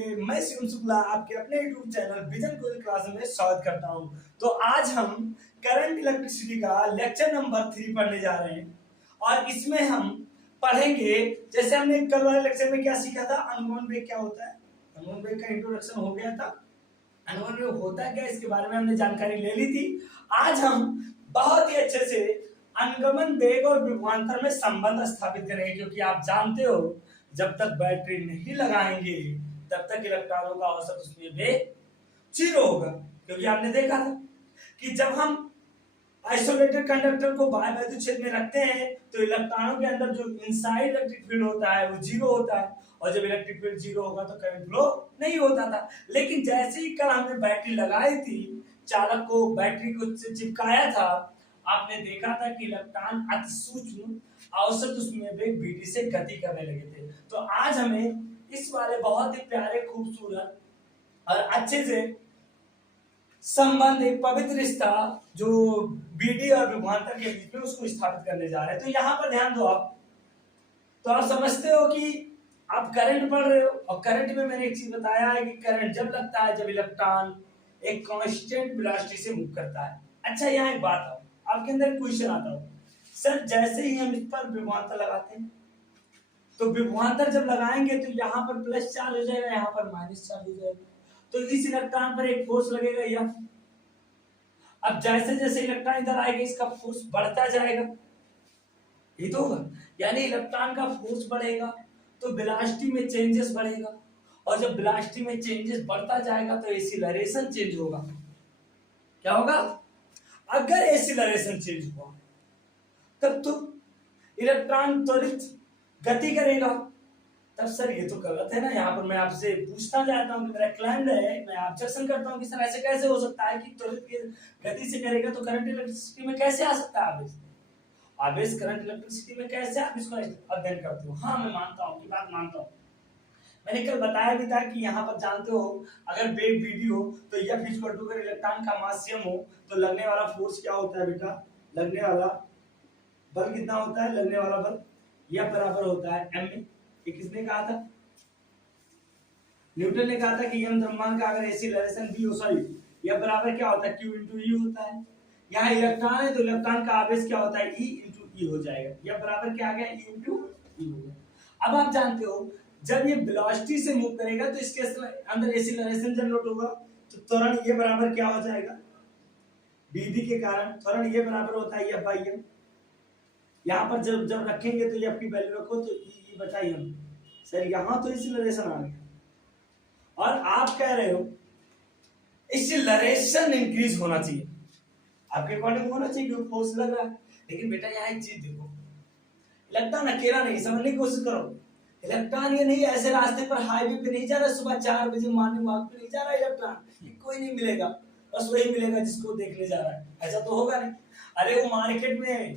होंगे। मैं शिवम शुक्ला आपके अपने YouTube चैनल विजन कोयल क्लास में स्वागत करता हूं। तो आज हम करंट इलेक्ट्रिसिटी का लेक्चर नंबर 3 पढ़ने जा रहे हैं और इसमें हम पढ़ेंगे, जैसे हमने कल वाले लेक्चर में क्या सीखा था, अनुमान वेग क्या होता है। अनुमान वेग का इंट्रोडक्शन हो गया था। अनुमान वेग होता क्या है इसके बारे में हमने जानकारी ले ली थी। आज हम बहुत ही अच्छे से अनुगमन वेग और विभवांतर में संबंध स्थापित करेंगे, क्योंकि आप जानते हो जब तक बैटरी नहीं लगाएंगे तब तक इलेक्ट्रॉनों का औसत उसमें वेग 0 होगा। क्योंकि आपने देखा था कि जब हम आइसोलेटेड कंडक्टर को बाह्य वैद्युत क्षेत्र में रखते हैं तो इलेक्ट्रॉनों के अंदर जो इनसाइड इलेक्ट्रिक फील्ड होता है वो 0 होता है, और जब इलेक्ट्रिक फील्ड 0 होगा तो करंट फ्लो नहीं होता था। लेकिन जैसे ही कल हमने बैटरी लगाई थी, चालक को बैटरी को चिपकाया था, आपने देखा था कि इलेक्ट्रॉन अति सूक्ष्म औसत उसमें वेग बीडी से गति करने लगे थे। तो आज हमें इस वाले बहुत ही प्यारे, खूबसूरत और अच्छे से संबंध, एक पवित्र रिश्ता जो बीडी और विभवांतर के बीच में, उसको स्थापित करने जा रहे हैं। तो यहाँ पर ध्यान दो आप। तो आप समझते हो कि आप करंट पढ़ रहे हो, और करंट में मैंने एक चीज बताया है कि करंट जब लगता है जब इलेक्ट्रॉन एक कांस्टेंट वेलोसिटी से मूव करता है। अच्छा, यहाँ एक बात है, आपके अंदर क्वेश्चन आता हो, सर जैसे ही हम इस पर विभवांतर लगाते हैं तो विभवांतर जब लगाएंगे तो यहाँ पर प्लस चार्ज हो जाएगा, यहाँ पर माइनस चार्ज हो जाएगा, तो इस इलेक्ट्रॉन पर एक फोर्स लगेगा यह। अब जैसे जैसे इलेक्ट्रॉन इधर आएगा इसका फोर्स बढ़ता जाएगा, ये तो होगा। यानी इलेक्ट्रॉन का फोर्स बढ़ेगा तो वेलोसिटी में चेंजेस बढ़ेगा, और जब वेलोसिटी में चेंजेस बढ़ता जाएगा तो एक्सीलरेशन चेंज होगा। क्या होगा? अगर एक्सीलरेशन चेंज हुआ तब तो इलेक्ट्रॉन त्वरित गति करेगा। तब सर ये तो गलत है ना। यहाँ पर मैं आपसे पूछना चाहता हूँ कि मेरा क्लाइंट है, मैं ऑब्जेक्शन करता हूँ कि सर ऐसे कैसे हो सकता है कि त्वरित गति से करेगा तो करंट इलेक्ट्रिसिटी में कैसे आ सकता है आवेश? आवेश करंट इलेक्ट्रिसिटी में कैसे आप इसको अध्ययन करते हो? हाँ, मैं मानता हूँ कि बात मानता हूँ। मैंने कल बताया भी था कि यहाँ पर जानते हो, अगर वेग बीडी हो तो F इक्वल टू, अगर इलेक्ट्रॉन का मास m हो तो लगने वाला फोर्स क्या होता है बेटा? लगने वाला बल कितना होता है? लगने वाला बल F बराबर होता है m में। ये किसने कहा था? न्यूटन ने कहा था कि m द्रव्यमान का अगर एक्सीलरेशन v हो, सॉरी, F बराबर क्या होता है? q इंटू ई होता है। यहाँ इलेक्ट्रॉन है तो इलेक्ट्रॉन का आवेश क्या होता है? E इंटू ई हो जाएगा। F बराबर क्या आ गया? E इंटू ई हो गया। अब आप जानते हो जब ये वेलोसिटी से मूव करेगा तो इसके अंदर एक्सीलरेशन जनरेट होगा, तो त्वरण ये बराबर क्या हो जाएगा? बीडी के कारण त्वरण ये बराबर होता है F बाई m। यहाँ पर जब जब रखेंगे तो F की वैल्यू रखो तो E बटा m। सर यहाँ तो एक्सीलरेशन आ गया, और आप कह रहे हो एक्सीलरेशन इंक्रीज होना चाहिए, आपके अकॉर्डिंग होना चाहिए क्योंकि फोर्स लग रहा है। लेकिन बेटा यहाँ एक चीज देखो, इलेक्ट्रॉन अकेला नहीं, समझने की कोशिश करो। इलेक्ट्रॉन ये नहीं ऐसे रास्ते पर हाईवे पे नहीं जा रहा, सुबह 4 बजे मॉर्निंग वॉक पे नहीं जा रहा इलेक्ट्रॉन, कोई नहीं मिलेगा, बस वही मिलेगा जिसको देखने जा रहा है, ऐसा तो होगा नहीं। अरे वो मार्केट में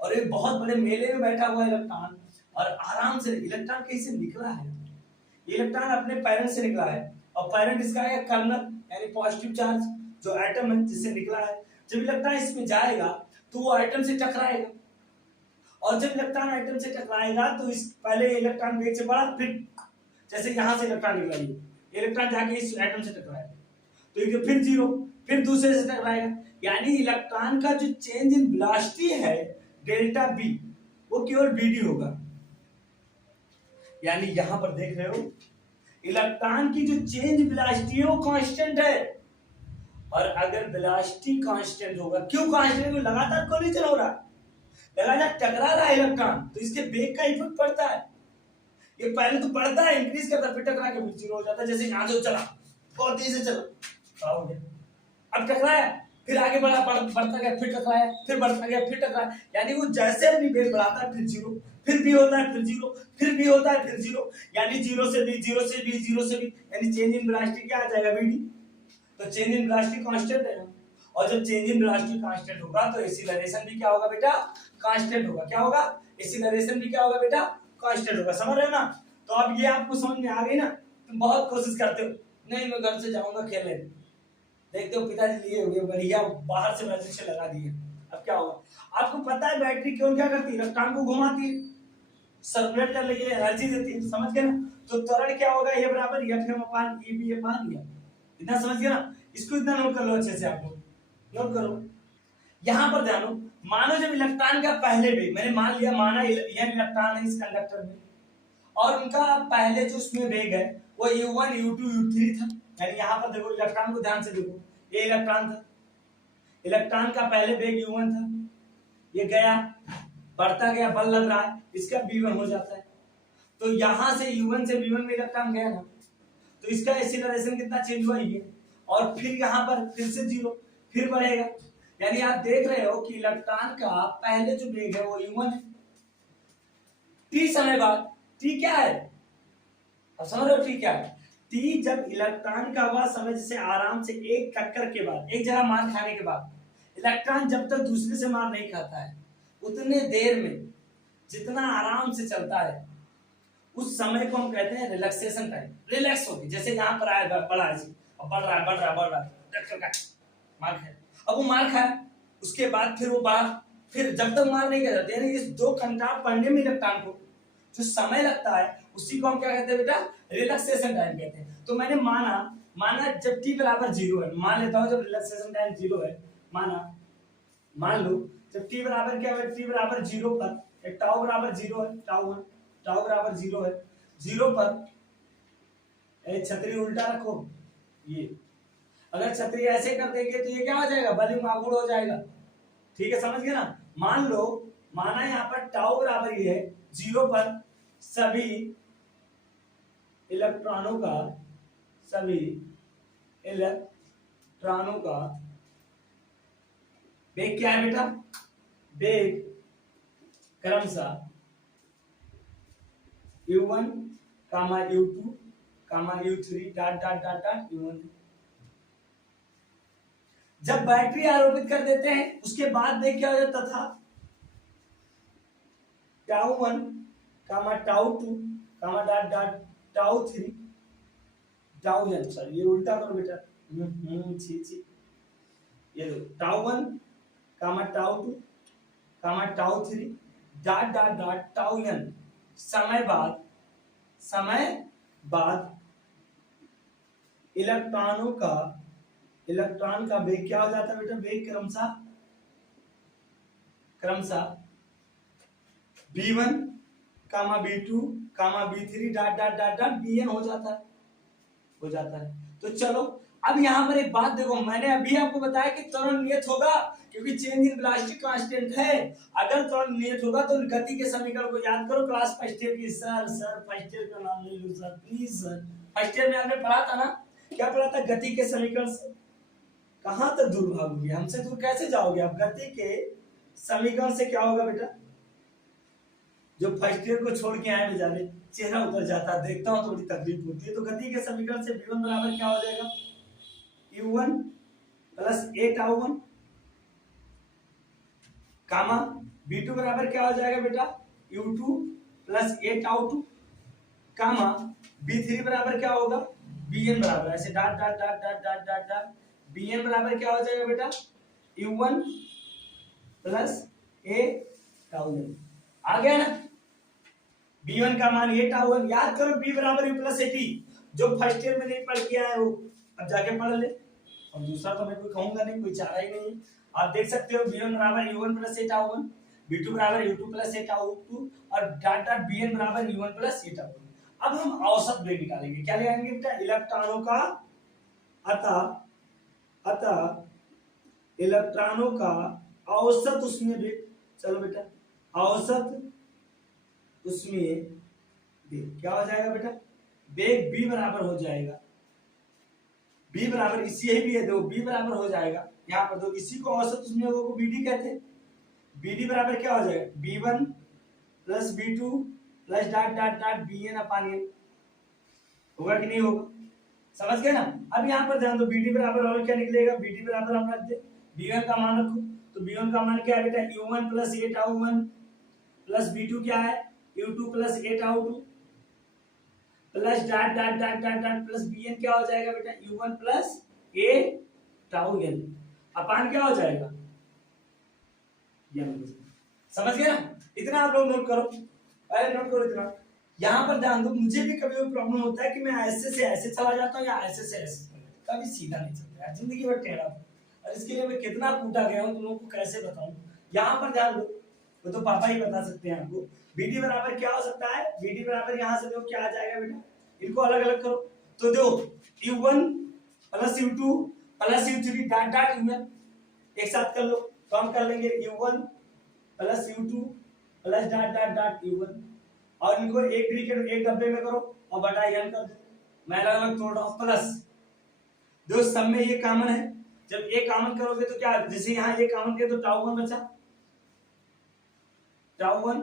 और एक बहुत बड़े मेले में बैठा हुआ इलेक्ट्रॉन, और आराम से इलेक्ट्रॉन कहीं से निकला है, इलेक्ट्रॉन अपने पेरेंट से निकला है, और पेरेंट इसका है कर्नल, यानी पॉजिटिव चार्ज जो एटम है जिससे निकला है। जब इलेक्ट्रॉन इसमें जाएगा तो वो एटम से टकराएगा, और जब इलेक्ट्रॉन एटम से टकराएगा तो इस पहले इलेक्ट्रॉन वेग से बढ़ा, फिर जैसे यहां से इलेक्ट्रॉन निकला, ये इलेक्ट्रॉन जाके इस एटम से टकराएगा तो ये फिर 0, फिर दूसरे से टकराएगा। यानी इलेक्ट्रॉन का जो चेंज इन वेलोसिटी है डेल्टा बी, वो केवल बीडी होगा। यानी यहां पर देख रहे हो इलेक्ट्रॉन की जो चेंज वेलोसिटी है वो कांस्टेंट है, और अगर वेलोसिटी कांस्टेंट होगा, क्यों कांस्टेंट? लगातार कोलिजन हो रहा है, लगातार टकरा रहा है इलेक्ट्रॉन, तो इसके वेग का इफेक्ट पड़ता है। ये पहले तो बढ़ता है, इंक्रीज करता है, फिर टकरा के फिर 0 हो जाता है। जैसे यहां से चला, बहुत तेजी से चला, हो गया, अब टकराया, फिर आगे बढ़ा, बढ़ता गया, फिर टकराया, फिर बढ़ता गया, फिर टकराया। यानी वो जैसे अपनी वेग बढ़ाता है फिर 0, फिर भी होता है, फिर 0, फिर भी होता है, फिर 0, यानी 0 से भी, 0 से भी, 0 से भी, यानी चेंज इन वेलोसिटी क्या आ जाएगा? बीडी। तो चेंज इन वेलोसिटी कांस्टेंट है, और जब चेंज इन वेलोसिटी कांस्टेंट होगा तो एक्सीलरेशन भी क्या होगा बेटा? कांस्टेंट होगा। क्या होगा? एक्सीलरेशन भी क्या होगा बेटा? कांस्टेंट होगा। समझ रहे हो ना? तो अब ये आपको समझ में आ गई ना? तुम बहुत कोशिश करते हो, नहीं मैं घर से जाऊंगा खेलने, देखते हो पिताजी लिए हुए बढ़िया बाहर से मैजिक से लगा दिए, अब क्या होगा? आपको पता है बैटरी क्यों क्या करती है? इलेक्ट्रॉन को घुमाती है, सर्कुलेट करने के लिए एनर्जी देती है, समझ गए ना? तो त्वरण क्या होगा, ये बराबर Fm अपान Eb अपान F। इतना समझ गया ना, इसको इतना नोट कर लो अच्छे से, आप लोग नोट करो। यहां पर ध्यान दो, मानो जब इलेक्ट्रॉन का पहले वेग, मैंने मान लिया माना यह इलेक्ट्रॉन है इस कंडक्टर में, और उनका पहले जो उसमें वेग है वो u1 u2 u3 था। यानी यहां पर देखो इलेक्ट्रॉन को ध्यान से देखो, ये इलेक्ट्रॉन था, इलेक्ट्रॉन का पहले वेग u1 था, ये गया बढ़ता गया, बल लग रहा है, इसका v1 हो जाता है। तो यहां से u1 से v1 में इलेक्ट्रॉन गया ना, तो इसका एक्सीलरेशन कितना चेंज हुआ ये, और फिर यहाँ पर फिर से 0, फिर बढ़ेगा। यानी आप देख रहे हो कि इलेक्ट्रॉन का पहले जो वेग है वो u1 है, t समय बाद, t क्या है, अब समझ रहे हो t क्या है, t जब इलेक्ट्रॉन का वह समय जैसे आराम से एक टक्कर के बाद, एक जगह मार खाने के बाद, इलेक्ट्रॉन जब तक दूसरे से मार नहीं खाता है उतने देर में जितना आराम से चलता है उस समय को हम कहते हैं रिलैक्सेशन टाइम। रिलैक्स हो गई, जैसे यहाँ पर आएगा बड़ा है जी, अब बढ़ रहा है बढ़ रहा है बढ़ रहा है, मार खाया, अब वो मार खाया, उसके बाद फिर वो बढ़ा, फिर जब तक मार नहीं कर यानी इस 2 घंटा पढ़ने में इलेक्ट्रॉन को जो समय लगता है उसी को हम क्या कहते हैं बेटा, रिलैक्सेशन टाइम कहते हैं। तो मैंने माना जब t बराबर 0 है, मान लेता हूं जब रिलैक्सेशन टाइम 0 है, मान लो जब t बराबर क्या है, t बराबर 0 पर, एक टाउ बराबर 0 है, टाउ बराबर 0 है, 0 पर छतरी उल्टा रखो, ये अगर छतरी ऐसे कर देंगे तो ये क्या हो जाएगा, बलून आगुड़ हो जाएगा, ठीक है, समझ गए ना। मान लो माना यहाँ पर टाउ बराबर ये है 0 पर सभी इलेक्ट्रॉनों का वेग क्या है बेटा, वेग क्रमशः u1, u2, u3 dot dot dot dot u1। जब बैटरी आरोपित कर देते हैं उसके बाद वेग क्या हो जाता था, टाउ1, टाउ2, डॉट डॉट टाउ3, टाउ सॉरी ये उल्टा करो बेटा, छी ये टाउ1, टाउ2, टाउ3 डॉट डॉट डॉट टाउन, समय बाद इलेक्ट्रॉन का वेग क्या हो जाता है बेटा, वेग क्रमशः v1, v2, v3 dot dot dot dot vn हो जाता है। तो चलो अब यहाँ पर एक बात देखो, मैंने अभी आपको बताया कि त्वरण नियत होगा क्योंकि चेंज इन वेलोसिटी कांस्टेंट है। अगर त्वरण नियत होगा तो गति के समीकरण को याद करो क्लास फर्स्ट ईयर की। सर फर्स्ट ईयर का नाम नहीं लो sir please sir, first year में आपने पढ़ा था ना, क्या पढ़ा था, गति के समीकरण से कहां तक दूर भागोगे, हमसे दूर कैसे जाओगे आप, गति के समीकरण से क्या होगा बेटा, जो फर्स्ट ईयर को छोड़ के आए बेचारे चेहरा उतर जाता है, देखता हूं थोड़ी तकलीफ होती है। तो गति के समीकरण से v1 बराबर क्या हो जाएगा, u1 प्लस 8u1 कामा v2 बराबर क्या हो जाएगा बेटा, u2 प्लस 8u2 कामा v3 बराबर क्या होगा, bn बराबर ऐसे dot dot dot dot dot dot dot bn बराबर क्या हो जाएगा बेटा, u1 प्लस 8u1 आ गया ना। b1 का मान 8u1, याद करो b बराबर u प्लस 80, जो फर्स्ट ईयर में नहीं पढ़ के आए हो अब जाके पढ़ ले, और दूसरा तो मैं कोई कहूंगा नहीं, कोई चारा ही नहीं। आप देख सकते हो b1 बराबर u1 प्लस 8u1, b2 बराबर u2 प्लस 8u2 और डॉट डॉट bn बराबर u1 प्लस 8u1। अब हम औसत वेग निकालेंगे, क्या लगाएंगे बेटा, इलेक्ट्रॉनों का अतः इलेक्ट्रॉनों का औसत उसमें वेग, चलो बेटा औसत उसमें वेग क्या हो जाएगा बेटा, वेग b बराबर हो जाएगा, b बराबर इसी यही भी है, देखो b बराबर हो जाएगा यहाँ पर, दो इसी को औसत उसमें वो को bd कहते हैं। bd बराबर क्या हो जाएगा, b1 plus b2 plus dot dot dot bn अपान n, होगा कि नहीं होगा, समझ गए ना। अब यहाँ पर ध्यान दो bd बराबर और क्या निकलेगा, bd बराबर हम रख दे b1 का मान रखो, तो b1 का मान क्या है बेटा, u1 plus 8u1 plus b2 क्या है, u2 plus 8u2 plus dot dot dot dot dot plus bn क्या हो जाएगा बेटा, u1 प्लस 8n अपान क्या हो जाएगा, समझ गए ना। इतना आप लोग नोट करो, पहले नोट करो इतना, यहाँ पर ध्यान दो, मुझे भी कभी कभी प्रॉब्लम होता है कि मैं ऐसे से ऐसे चला जाता हूँ या ऐसे से ऐसे, कभी सीधा नहीं चलता है, जिंदगी भर टेढ़ा। और इसके लिए मैं कितना कूटा गया हूँ तुम लोगों को कैसे बताऊं। यहाँ पर ध्यान दो, वो तो पापा ही बता सकते हैं आपको। BD बराबर क्या हो सकता है, BD बराबर यहाँ से देखो क्या आ जाएगा बेटा, इनको अलग अलग करो तो दो U1 plus U2 plus U3 dot dot UN, एक साथ कर लो तो हम कर लेंगे U1 plus U2 plus dot dot dot U1, और इनको एक डब्बे में करो और बटा n कर दो, मैं अलग अलग तोड़ रहा हूं प्लस दो, सब में ये कॉमन है, जब ये कॉमन करोगे तो क्या, जैसे यहाँ ये कॉमन किया तो टाउ 1 बचा, tau 1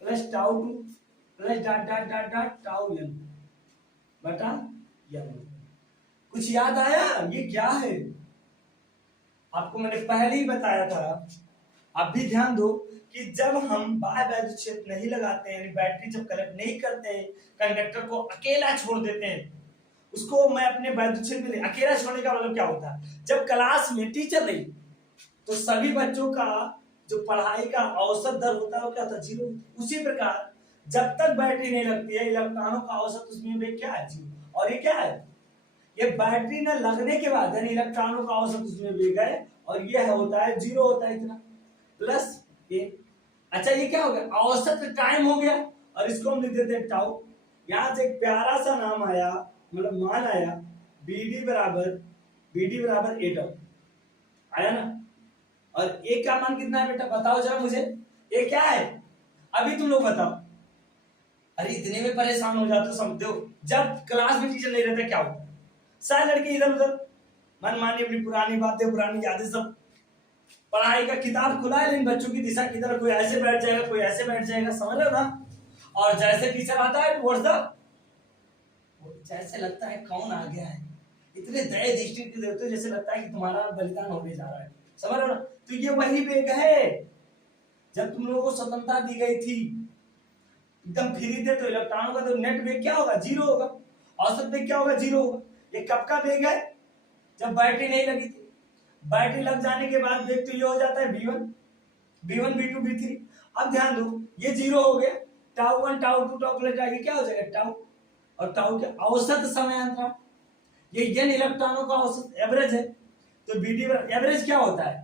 plus tau 2 plus dot dot dot dot tau n बटा n। कुछ याद आया ये क्या है? आपको मैंने पहले ही बताया था। आप भी ध्यान दो कि जब हम बाह्य वैद्युत क्षेत्र नहीं लगाते हैं, बैटरी जब कनेक्ट नहीं करते हैं, कंडक्टर को अकेला छोड़ देते हैं, उसको मैं अपने वैद्युत क्षेत्र में अकेला छोड़ने का मतलब क्या होता है, जब क्लास में टीचर नहीं तो सभी बच्चों का जो पढ़ाई का औसत दर होता है वो क्या होता है, 0। उसी प्रकार जब तक बैटरी नहीं लगती है, इलेक्ट्रॉनों का औसत उसमें भी क्या है, 0। और ये क्या है, ये बैटरी न लगने के बाद यानी इलेक्ट्रॉनों का औसत उसमें वेग है, और ये होता है 0 होता है इतना प्लस ये। अच्छा ये क्या हो गया, औसत टाइम हो गया, और इसको हम लिख देते हैं टाउ। यहां से एक प्यारा सा नाम आया, मतलब मान आया, BD बराबर 8 आया ना। और ए का मान कितना है बेटा, बताओ जरा मुझे, ये क्या है, अभी तुम लोग बताओ। अरे इतने में परेशान हो जाते हो, समझते हो, जब क्लास में टीचर नहीं रहता क्या होता है, सारे लड़के इधर उधर मन मानी अपनी पुरानी बातें पुरानी यादें सब, पढ़ाई का किताब खुला है लेकिन बच्चों की दिशा किधर, कोई ऐसे बैठ जाएगा कोई ऐसे बैठ जाएगा, समझ रहे हो ना। और जैसे टीचर आता है जैसे लगता है कौन आ गया है, इतने दया दृष्टि देते हो जैसे लगता है कि तुम्हारा बलिदान होने जा रहा है, समझ रहे हो ना। तो ये वही वेग है, जब तुम लोगों को स्वतंत्रता दी गई थी, एकदम फ्री थे, तो इलेक्ट्रॉनों का तो नेट वेग क्या होगा, 0 होगा, औसत वेग क्या होगा, 0 होगा। ये कब का वेग है, जब बैटरी नहीं लगी थी। बैटरी लग जाने के बाद वेग तो ये हो जाता है V1 V2 V3। अब ध्यान दो ये 0 हो गया, टाउ 1 टाउ 2 टाउ प्लस आगे क्या हो जाएगा टाउ, और टाउ के औसत समय अंतराल, ये n इलेक्ट्रॉनों का औसत एवरेज है। तो BD एवरेज क्या होता है,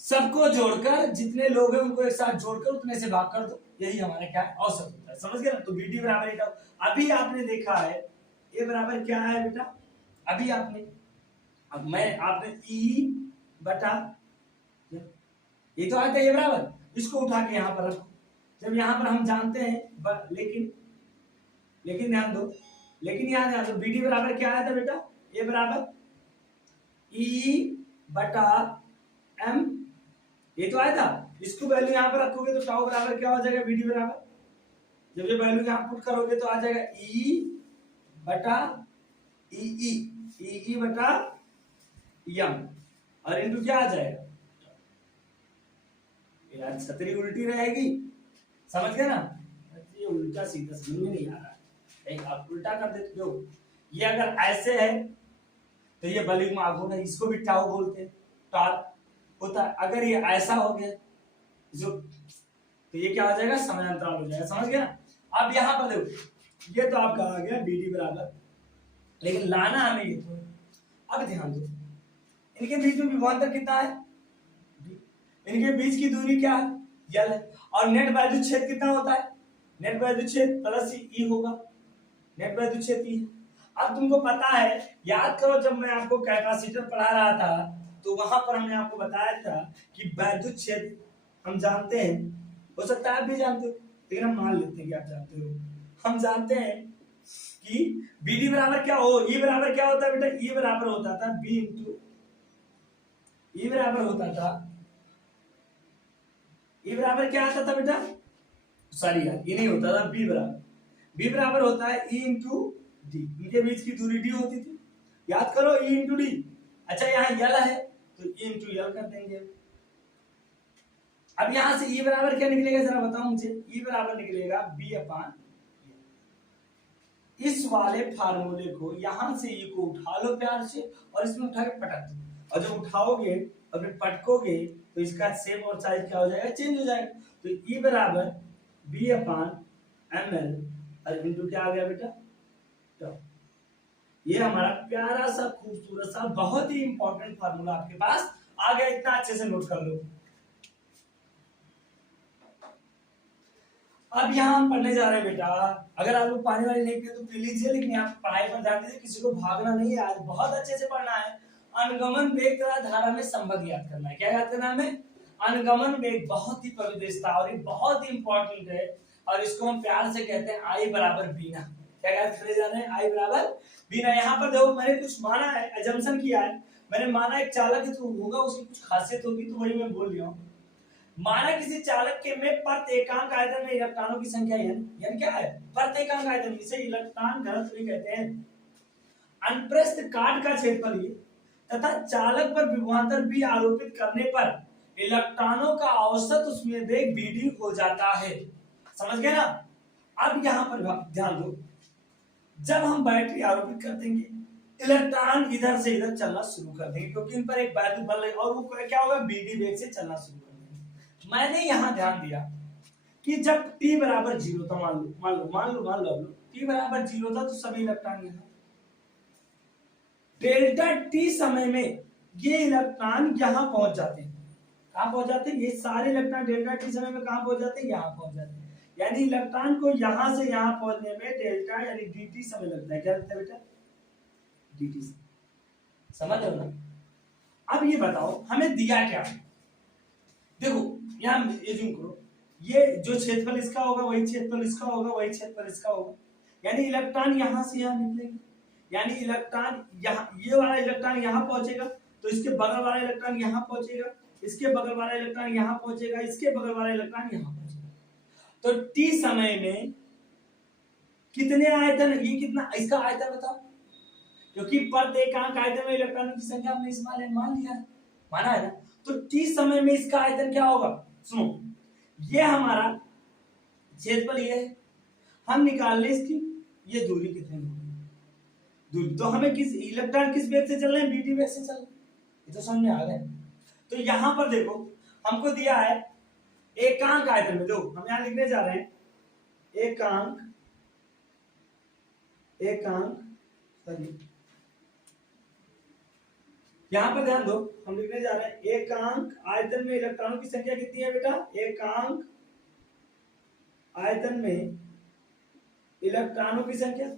सबको जोड़कर जितने लोग हैं उनको एक साथ जोड़कर उतने से भाग कर दो, यही हमारा क्या है, औसत होता है, समझ गए ना। तो BD बराबर 8। अभी आपने देखा है ए बराबर क्या है बेटा, अभी आपने, अब मैं आपने E बटा ये तो आता है ये बराबर, इसको उठा के यहाँ पर रखो, जब यहाँ पर हम जानते हैं लेकिन ध्यान दो, लेकिन यहाँ ध्यान दो BD बराबर क्या आया था बेटा, ए बराबर E बटा M, ये तो आया था, इसको वैल्यू यहाँ पर रखोगे तो टाउ बराबर क्या हो जाएगा, BD बराबर, जब ये वैल्यू यहाँ पुट करोगे तो आ जाएगा E बटा ई बटा M, और इनटू क्या आ जाएगा, यार छतरी उल्टी रहेगी, समझ गए ना, ये उल्टा सीधा समझ में नहीं आ रहा है, आप उल्टा कर देते हो। ये अगर ऐसे है तो ये बलिक मार्ग होगा, इसको भी टाउ बोलते हैं, टार होता है। अगर ये ऐसा हो गया जो, तो ये क्या हो जाएगा, समय अंतराल हो जाएगा, समझ गए ना। अब यहाँ पर देखो ये तो आपका आ गया BD बराबर, लेकिन लाना हमें ये तो, अब ध्यान दो इनके बीच में विभवांतर कितना है, इनके बीच की दूरी क्या है, L है, और नेट वैद्युत क्षेत्र कितना होता है, नेट वैद्युत क्षेत्र प्लस E होगा, नेट वैद्युत क्षेत्र E। अब तुमको पता है, याद करो जब मैं आपको कैपेसिटर पढ़ा रहा था तो वहां पर हमने आपको बताया था कि वैद्युत क्षेत्र हम जानते हैं, हो सकता है आप भी जानते हो लेकिन हम मान लेते हैं कि आप जानते हो, हम जानते हैं कि BD बराबर क्या हो, E बराबर क्या होता है बेटा, E बराबर होता था B इंटू, E बराबर होता था, E बराबर क्या आता था बेटा, सॉरी यार ये नहीं होता था, B बराबर होता है E इंटू D, इनके बीच की दूरी D होती थी, याद करो E इंटू D। अच्छा यहाँ L है तो E इंटू L कर देंगे। अब यहां से E बराबर क्या निकलेगा जरा बताओ मुझे, E बराबर निकलेगा B अपान, इस वाले फार्मूले को यहां से E को उठा लो प्यार से और इसमें उठा के पटक दो, और जब उठाओगे और फिर पटकोगे तो इसका शेप और साइज क्या हो जाएगा, चेंज हो जाएगा। तो E बराबर B अपान ml और इंटू क्या आ गया बेटा, तो ये हमारा प्यारा सा खूबसूरत सा बहुत ही इंपॉर्टेंट फार्मूला आपके पास आ गया, इतना अच्छे से नोट कर लो। अब यहाँ हम पढ़ने जा रहे हैं बेटा, अगर आप लोग पानी वाली नहीं पिए तो पी लीजिए, लेकिन यहाँ पढ़ाई पर ध्यान दीजिए, किसी को भागना नहीं है, आज बहुत अच्छे से पढ़ना है। अनुगमन वेग तथा धारा में संबंध याद करना है। क्या याद करना है हमें? अनुगमन वेग बहुत ही पवित्रता और ये बहुत ही इंपॉर्टेंट है, और इसको हम प्यार से कहते हैं आई बराबर बीना। क्या याद करने जा रहे हैं? आई बराबर बीना। यहाँ पर देखो मैंने कुछ माना है, एजम्पशन किया है, मैंने माना एक चालक है तो होगा उसकी कुछ खासियत होगी, तो वही मैं बोल रहा हूँ। माना किसी चालक के में प्रति एकांक आयतन में इलेक्ट्रॉनों की संख्या n क्या है? प्रति एकांक आयतन, इसे इलेक्ट्रॉन घनत्व भी कहते हैं। अनप्रस्थ काट का क्षेत्रफल ये तथा चालक पर विभवांतर भी आरोपित करने पर इलेक्ट्रॉनों का औसत उसमें वेग vd हो जाता है। समझ गए ना? अब यहाँ पर ध्यान दो, जब हम बैटरी आरोपित कर देंगे, इलेक्ट्रॉन इधर से इधर चलना शुरू कर देंगे, क्योंकि इन पर एक वैद्युत बल है और वो क्या होगा? vd वेग से चलना शुरू कर देंगे। मैंने यहाँ ध्यान दिया कि जब t बराबर 0 था, मान लो t बराबर 0 था, तो सभी इलेक्ट्रॉन यहाँ, डेल्टा t समय में ये इलेक्ट्रॉन यहाँ पहुंच जाते हैं। कहाँ पहुंच जाते हैं? ये सारे इलेक्ट्रॉन डेल्टा t समय में कहाँ पहुंच जाते हैं? यहाँ पहुंच जाते हैं। यानी इलेक्ट्रॉन को यहाँ से यहाँ पहुंचने में डेल्टा यानी dt समय लगता है। क्या लगता है बेटा? dt। समझ रहे हो ना? अब ये बताओ हमें दिया क्या है? देखो यहाँ एज्यूम करो, ये जो क्षेत्रफल इसका होगा वही क्षेत्रफल इसका होगा, वही क्षेत्रफल इसका होगा, यानी इलेक्ट्रॉन यहाँ से यहाँ निकलेंगे, यानी इलेक्ट्रॉन यहाँ, ये वाला इलेक्ट्रॉन यहाँ पहुंचेगा, तो इसके बगल वाला इलेक्ट्रॉन यहाँ पहुंचेगा, इसके बगल वाला इलेक्ट्रॉन यहाँ पहुंचेगा, इसके बगल वाला इलेक्ट्रॉन यहाँ पहुंचेगा। तो t समय में कितने आयतन, ये कितना, इसका आयतन बताओ, क्योंकि प्रति एकांक आयतन में इलेक्ट्रॉनों की संख्या हमने इस मान लिया है, माना है ना? तो t समय में इसका आयतन क्या होगा? सुनो, ये हमारा क्षेत्रफल ये है, हम निकाल ले इसकी ये दूरी कितनी होगी, दूरी। तो हमें किस इलेक्ट्रॉन किस वेग से चल रहे हैं? vd वेग से चल रहे हैं, ये तो समझ में आ गया। तो यहां पर देखो हमको दिया है एकांक आयतन में, देखो हम यहां लिखने जा रहे हैं सॉरी, यहां पर ध्यान दो, हम लिखने जा रहे हैं एकांक आयतन में इलेक्ट्रॉनों की संख्या कितनी है बेटा? एकांक आयतन में इलेक्ट्रॉनों की संख्या,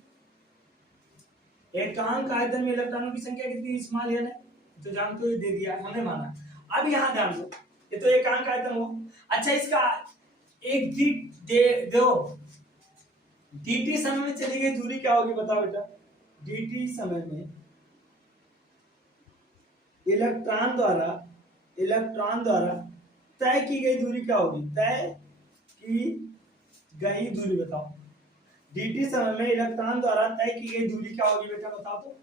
एकांक आयतन में इलेक्ट्रॉनों की संख्या कितनी? स्मॉल n है, तो जानते हो, दे दिया हमने माना। अब यहां ध्यान दो, ये तो एकांक आयतन हो। अच्छा, इसका एक दो dt समय में चली गई दूरी क्या होगी बताओ बेटा? dt समय में इलेक्ट्रॉन द्वारा तय की गई दूरी क्या होगी? तय की गई दूरी बताओ, dt समय में इलेक्ट्रॉन द्वारा तय की गई दूरी क्या होगी बेटा? बताओ तो।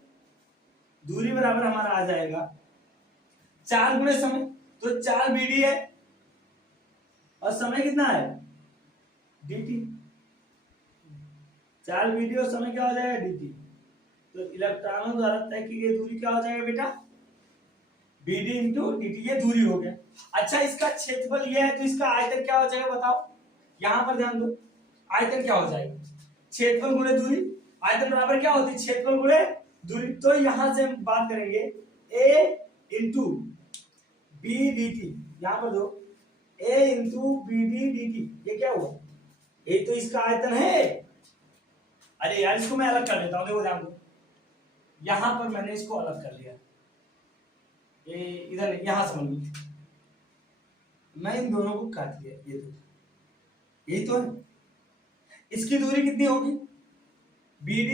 दूरी बराबर हमारा आ जाएगा 4 गुणे समय, तो 4 bd है और समय कितना है? dt। 4 bd और समय क्या हो जाएगा? dt। तो इलेक्ट्रॉनों द्वारा तय की गई दूरी क्या हो जाएगा बेटा? bd इंटू dt, ये दूरी हो गया। अच्छा, इसका क्षेत्रफल ये है, तो इसका आयतन क्या हो जाएगा बताओ? यहां पर ध्यान दो, आयतन क्या हो जाएगा? क्षेत्रफल गुणे दूरी, आयतन बराबर क्या होती है? क्षेत्रफल गुणे दूरी। तो यहां से हम बात करेंगे a इंटू b dt, यहां पर दो a into b d dt, ये क्या हुआ? ये तो इसका आयतन है। अरे यार, इसको मैं अलग कर लेता हूं, देखो ध्यान दो, यहां पर मैंने इसको अलग कर लिया, ये इधर नहीं, यहां समझ लो, मैं इन दोनों को काट लिया, ये दो, यही तो है। इसकी दूरी कितनी होगी? bd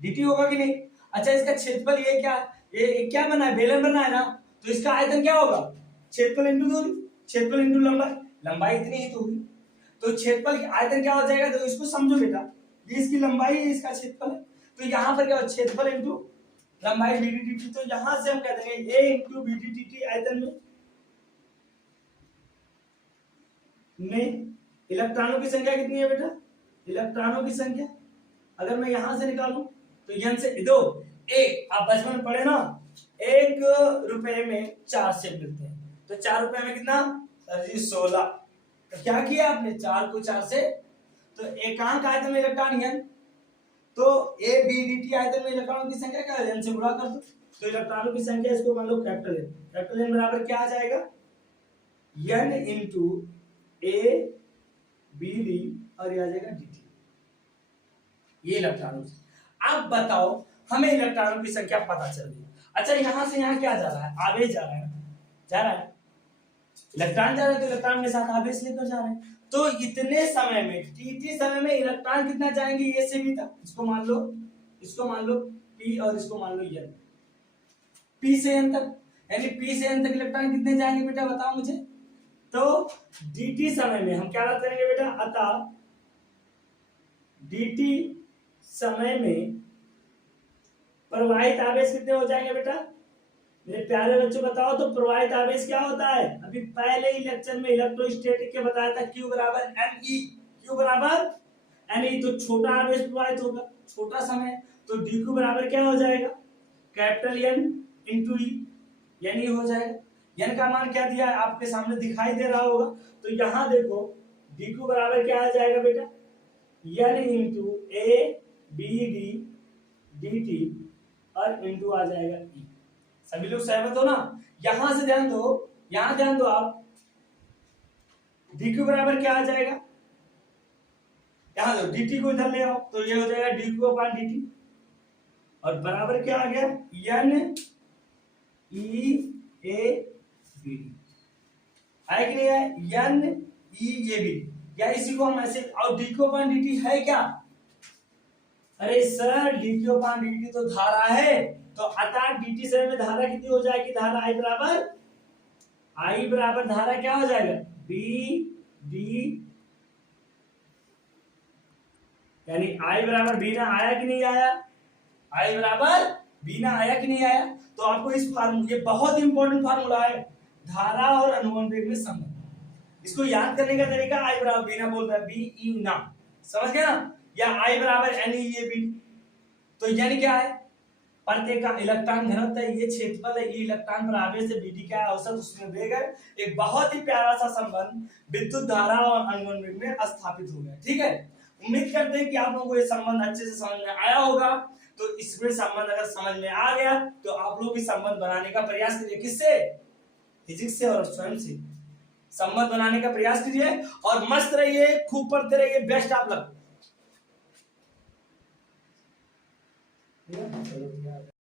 dt होगा कि नहीं? अच्छा, इसका क्षेत्रफल ये क्या बना है? बेलन बना है ना, तो इसका आयतन क्या होगा? क्षेत्रफल इंटू दूरी, क्षेत्रफल इंटू लंबाई, लंबाई इतनी ही तो होगी, तो क्षेत्रफल आयतन क्या हो जाएगा? तो इसको समझो बेटा, ये इसकी लंबाई है, इसका क्षेत्रफल है, तो यहाँ पर क्या हो? क्षेत्रफल इंटू लंबाई bd dt। तो यहां से हम कह देंगे a इंटू bd dt आयतन में इलेक्ट्रॉनों की संख्या कितनी है बेटा? इलेक्ट्रॉनों की संख्या अगर मैं यहां से निकालूं तो यहां से दो, एक, आप बचपन में पढ़े ना, 1 रुपए में 4 सेब मिलते हैं, तो 4 रुपए में कितना? सर जी 16, तो क्या किया आपने, 4 को 4 से, तो एकांक आयतन में इलेक्ट्रॉन n, तो ए बी डी टी आयतन में इलेक्ट्रॉनों की संख्या क्या है, n से गुणा कर दो, तो इलेक्ट्रॉनों की संख्या इसको मान लो कैपिटल N बराबर क्या आ जाएगा, n into A B D और ये आ जाएगा डी टी, ये इलेक्ट्रॉनों से। अब बताओ हमें इलेक्ट्रॉनों की संख्या पता चल गई। अच्छा यहां से यहां क्या जा रहा है, आवेश जा रहा है, जा रहा है, इलेक्ट्रॉन जा रहा है तो इलेक्ट्रॉन के साथ आवेश लेकर जा रहे हैं। तो इतने समय में, टी समय में इलेक्ट्रॉन कितना जाएंगे ए से बी तक, इसको मान लो पी और इसको मान लो एन, पी से एन तक, यानी पी से एन तक इलेक्ट्रॉन कितने जाएंगे बेटा बताओ मुझे। तो dt समय में हम क्या बात करेंगे बेटा, अतः dt समय में प्रवाहित आवेश कितने हो जाएंगे बेटा, मेरे प्यारे बच्चों बताओ तो प्रवाहित आवेश क्या होता है, अभी पहले ही लेक्चर में इलेक्ट्रोस्टैटिक के बताया था, Q बराबर ME, Q बराबर ME, तो छोटा आवेश प्रवाहित होगा, छोटा समय, तो dq बराबर क्या हो जाएगा, कैपिटल N इंटू ई, यानी हो जाएगा, n का मान क्या दिया है आपके सामने दिखाई दे रहा होगा, तो यहां देखो dq बराबर क्या आ जाएगा बेटा, n into A B D D T और इंटू आ जाएगा ई। सभी लोग सहमत हो ना, यहां से ध्यान दो, यहां ध्यान दो आप, dq बराबर क्या आ जाएगा, यहां दो dt को इधर ले आओ तो ये हो जाएगा dq अपॉन dt और बराबर क्या आ गया, n e a b d, है कि नहीं है, n e a b d, या इसी को हम ऐसे, और dq अपॉन dt है क्या, अरे सर dq अपॉन dt तो धारा है, तो अतः dt समय में धारा कितनी हो जाएगी, धारा I बराबर धारा क्या हो जाएगा, b d, यानी I बराबर b ना आया कि नहीं आया, I बराबर b ना आया कि नहीं आया। तो आपको इस फार्मूले, ये बहुत इंपॉर्टेंट फार्मूला है, धारा और अनुवन वेग में संबंध, इसको याद करने का तरीका I बराबर b ना बोल रहा है, b e ना, समझ गया ना, या I बराबर n e a b, तो यानी क्या है, प्रत्येक का इलेक्ट्रॉन घनत्व है, ये क्षेत्रफल है, ये इलेक्ट्रॉन पर आवेश है, बीडी क्या है औसत, उसमें वेग है, एक बहुत ही प्यारा सा संबंध विद्युत धारा और अनुवन वेग में स्थापित हो गया। ठीक है, उम्मीद करते हैं कि आप लोगों को ये संबंध अच्छे से समझ में आया होगा। तो इसमें संबंध अगर समझ में आ गया तो आप लोग भी संबंध बनाने का प्रयास करिए, किससे, फिजिक्स से और स्वयं से संबंध बनाने का प्रयास कीजिए, और मस्त रहिए, खूब पढ़ते रहिए, बेस्ट आप लग।